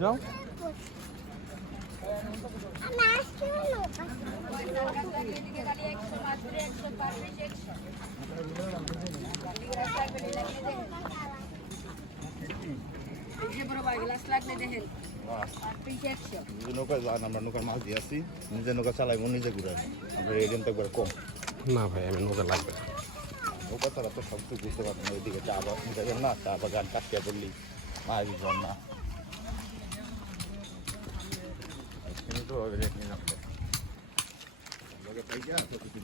যাও নৌকা যান আমরা নৌকার মাছ দিয়ে আসি নিজে নৌকা চালাইবো নিজে ঘুরে আমরা এজেন্ট একবার কম না ভাই আমি নৌকা লাগবে নৌকা তারা তো সব কিছু বুঝতে পারবেন না ওইদিকে চা যাবেন না চা বাগান কাটিয়া পড়লি মাছ দিবেন না কিন্তু রেট নিলাম লোকে পাই যা তো কিছু